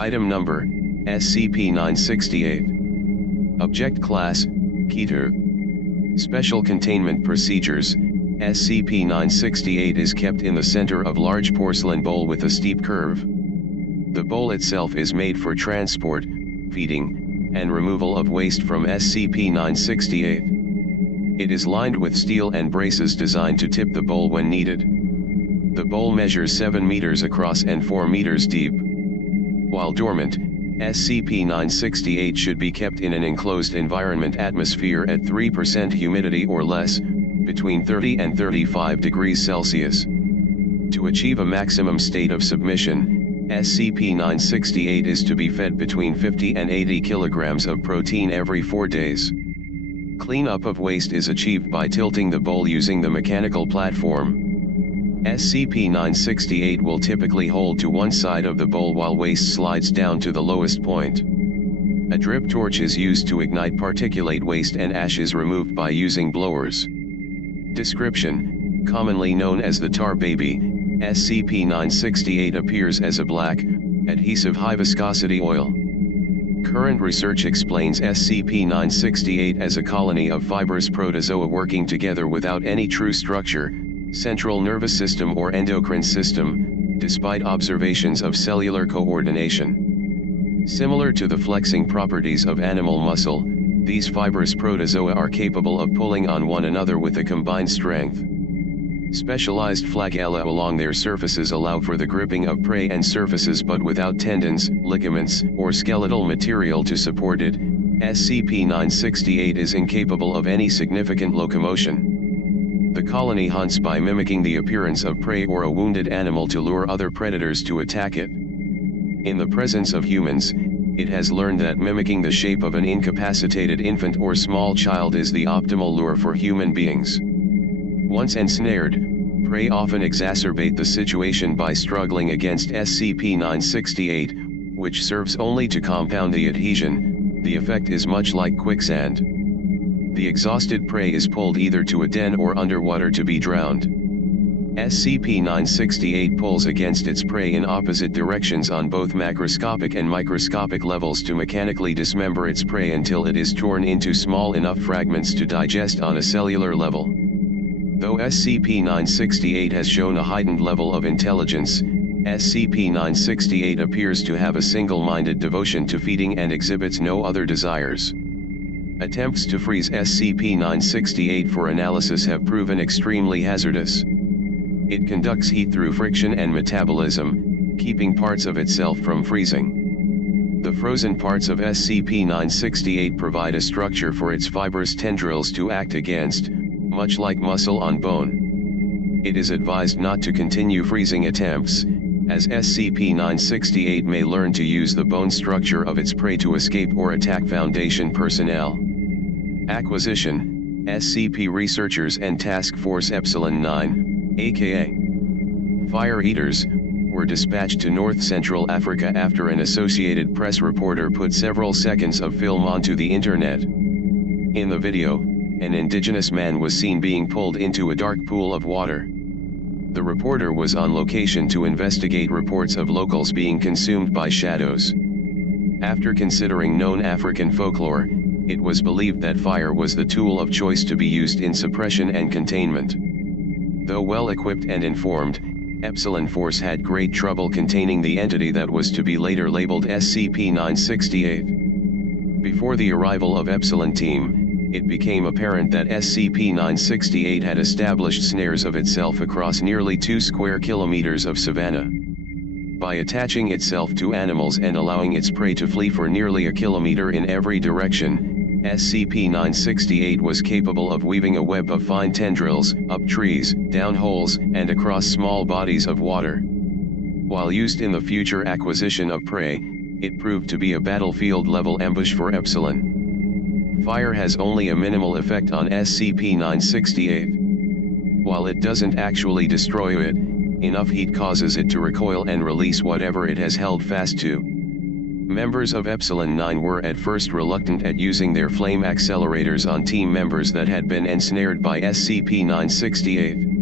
Item Number, SCP-968. Object Class, Keter. Special Containment Procedures, SCP-968 is kept in the center of large porcelain bowl with a steep curve. The bowl itself is made for transport, feeding, and removal of waste from SCP-968. It is lined with steel and braces designed to tip the bowl when needed. The bowl measures 7 meters across and 4 meters deep. While dormant, SCP-968 should be kept in an enclosed environment atmosphere at 3% humidity or less, between 30 and 35 degrees Celsius. To achieve a maximum state of submission, SCP-968 is to be fed between 50 and 80 kilograms of protein every 4 days. Cleanup of waste is achieved by tilting the bowl using the mechanical platform. SCP-968 will typically hold to one side of the bowl while waste slides down to the lowest point. A drip torch is used to ignite particulate waste and ashes removed by using blowers. Description: commonly known as the Tarbaby, SCP-968 appears as a black, adhesive high-viscosity oil. Current research explains SCP-968 as a colony of fibrous protozoa working together without any true structure, central nervous system or endocrine system, despite observations of cellular coordination. Similar to the flexing properties of animal muscle, these fibrous protozoa are capable of pulling on one another with a combined strength. Specialized flagella along their surfaces allow for the gripping of prey and surfaces, but without tendons, ligaments, or skeletal material to support it, SCP-968 is incapable of any significant locomotion. The colony hunts by mimicking the appearance of prey or a wounded animal to lure other predators to attack it. In the presence of humans, it has learned that mimicking the shape of an incapacitated infant or small child is the optimal lure for human beings. Once ensnared, prey often exacerbate the situation by struggling against SCP-968, which serves only to compound the adhesion. The effect is much like quicksand. The exhausted prey is pulled either to a den or underwater to be drowned. SCP-968 pulls against its prey in opposite directions on both macroscopic and microscopic levels to mechanically dismember its prey until it is torn into small enough fragments to digest on a cellular level. Though SCP-968 has shown a heightened level of intelligence, SCP-968 appears to have a single-minded devotion to feeding and exhibits no other desires. Attempts to freeze SCP-968 for analysis have proven extremely hazardous. It conducts heat through friction and metabolism, keeping parts of itself from freezing. The frozen parts of SCP-968 provide a structure for its fibrous tendrils to act against, much like muscle on bone. It is advised not to continue freezing attempts, as SCP-968 may learn to use the bone structure of its prey to escape or attack Foundation personnel. Acquisition: SCP researchers and Task Force Epsilon-9, aka Fire Eaters, were dispatched to North Central Africa after an Associated Press reporter put several seconds of film onto the internet. In the video, an indigenous man was seen being pulled into a dark pool of water. The reporter was on location to investigate reports of locals being consumed by shadows. After considering known African folklore, it was believed that fire was the tool of choice to be used in suppression and containment. Though well equipped and informed, Epsilon Force had great trouble containing the entity that was to be later labeled SCP-968. Before the arrival of Epsilon Team, it became apparent that SCP-968 had established snares of itself across nearly 2 square kilometers of savanna. By attaching itself to animals and allowing its prey to flee for nearly a kilometer in every direction, SCP-968 was capable of weaving a web of fine tendrils, up trees, down holes, and across small bodies of water. While used in the future acquisition of prey, it proved to be a battlefield-level ambush for Epsilon. Fire has only a minimal effect on SCP-968. While it doesn't actually destroy it, enough heat causes it to recoil and release whatever it has held fast to. Members of Epsilon-9 were at first reluctant at using their flame accelerators on team members that had been ensnared by SCP-968.